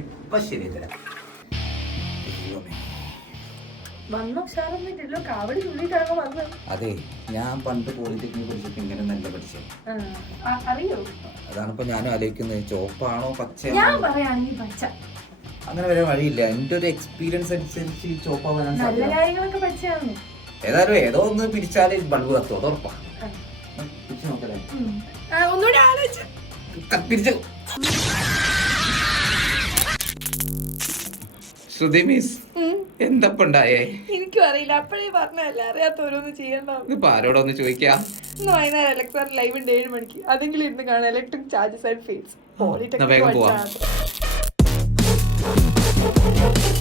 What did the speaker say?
ഇപ്പൊ ശരിയല്ല. അതെ, ഞാൻ പണ്ട് പോളിടെക്നിക് പഠിച്ചപ്പോ ഇങ്ങനെ നല്ല പഠിച്ചത്. അതാണിപ്പോ ഞാനും ആലോചിക്കുന്നത്, ചോപ്പാണോ പച്ചയാണോ. അങ്ങനെ വരാൻ വഴിയില്ല. എന്റെ ഒരു എക്സ്പീരിയൻസ് അനുസരിച്ച് ചോപ്പാവാനാണ് സാധ്യത. ഏതായാലും ഏതോ ഒന്ന് പിടിച്ചാല് ബൾബ് കത്തും, അത് ഉറപ്പാ. പിടിച്ചു നോക്കലേ, പിടിച്ചു. ശ്രുതി മിസ്, എന്തപ്പണ്ടായേ? എനിക്കും അറിയില്ല, അപ്പഴേ പറഞ്ഞല്ല, അറിയാത്തവരൊന്ന് ചെയ്യണ്ട. ഇപ്പൊ ആരോടൊന്ന് ചോദിക്കാം. ഇന്ന് വൈകുന്നേരം ഇലക്ട്രോൺ ലൈവ് ഉണ്ട് 7 മണിക്ക്. അതെങ്കിലും ഇരുന്ന് കാണാം. ഇലക്ട്രിക് ചാർജസ് ആൻഡ് ഫീൽഡ്സ് വേഗം പോവാം. പോളിടെക്നിക്